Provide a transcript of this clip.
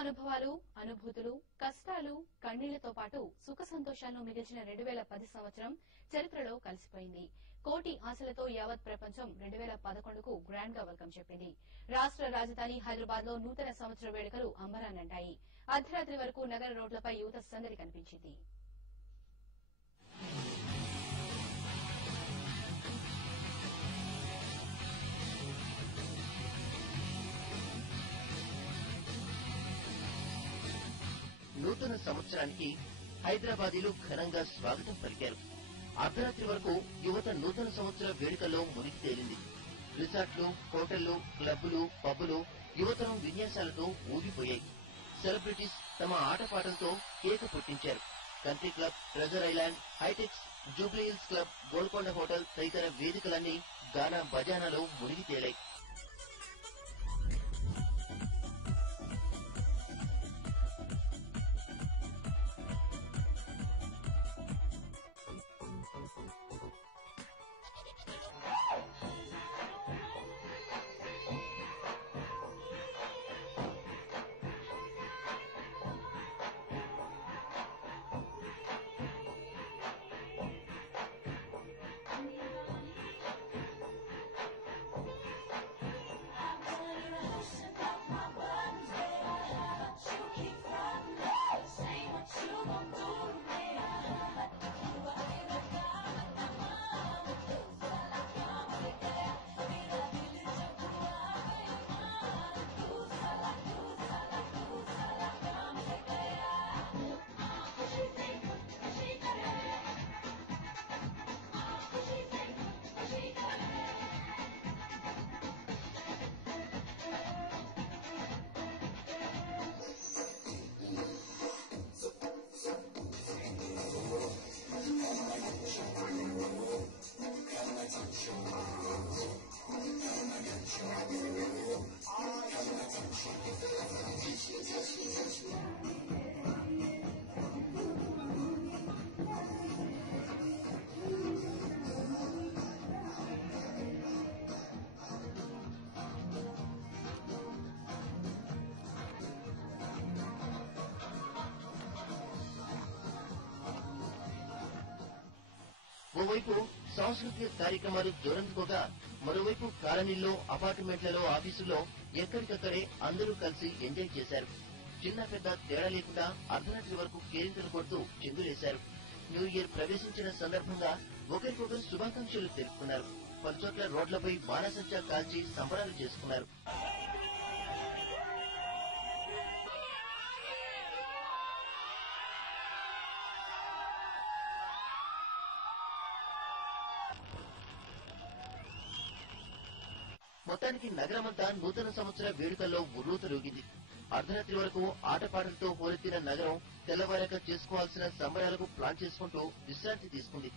అనుభవాలు, అనుభూతులు, కష్టాలు, కన్నీళ్లతో పాటు సుఖ సంతోషాలను మిగిల్చిన 2010 సంవత్సరం చరిత్రలో కలిసిపోయింది. కోటి ఆశలతో యావత్ ప్రపంచం 2011కు గ్రాండ్ గా వెల్కమ్ చెప్పింది. రాష్ట రాజధాని హైదరాబాద్ లో నూతన సంవత్సర వేడుకలు అంబరాన్నంటాయి. అర్ధరాత్రి వరకు నగర రోడ్లపై యువత సందడి కనిపించింది. నూతన సంవత్సరానికి హైదరాబాదీలు ఘనంగా స్వాగతం పలికారు. అర్ధరాత్రి వరకు యువత నూతన సంవత్సర వేడుకల్లో మునిగి తేలింది. రిసార్ట్లు, హోటళ్లు, క్లబ్బులు, పబ్బులు యువతను విన్యాసాలతో ఊగిపోయాయి. సెలబ్రిటీస్ తమ ఆటపాటలతో కేక పుట్టించారు. Country club, treasure island, HITEX, Jubilee hills club, Golconda hotel తదితర వేదికలన్నీ గానా బజానాలో మునిగి తేలాయి. ఓవైపు సాంస్కృతిక కార్యక్రమాలు జోరందుకోగా మరోవైపు కాలనీల్లో, అపార్ట్మెంట్లలో, ఆఫీసుల్లో ఎక్కడికక్కడే అందరూ కలిసి ఎంజాయ్ చేశారు. చిన్న పెద్ద తేడా లేకుండా అర్ధరాత్రి వరకు కేరింతలు కొడుతూ చిందులేశారు. న్యూ ఇయర్ ప్రవేశించిన సందర్భంగా ఒకరికొకరు శుభాకాంక్షలు తెలుపుకున్నారు. పలుచోట్ల రోడ్లపై బాణసంచా కాల్చి సంబరాలు చేసుకున్నారు. మొత్తానికి నగరమంతా నూతన సంవత్సర వేడుకల్లో ఉర్రూతలూగింది. అర్ధరాత్రి వరకు ఆటపాటలతో హోరెత్తిన నగరం తెల్లవారాక చేసుకోవాల్సిన సంబరాలకు ప్లాన్ చేసుకుంటూ విశ్రాంతి తీసుకుంది.